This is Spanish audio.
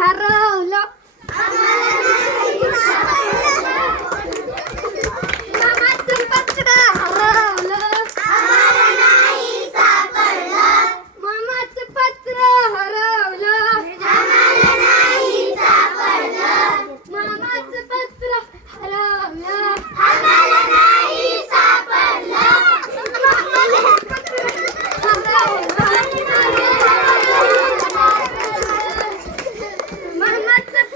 arroz.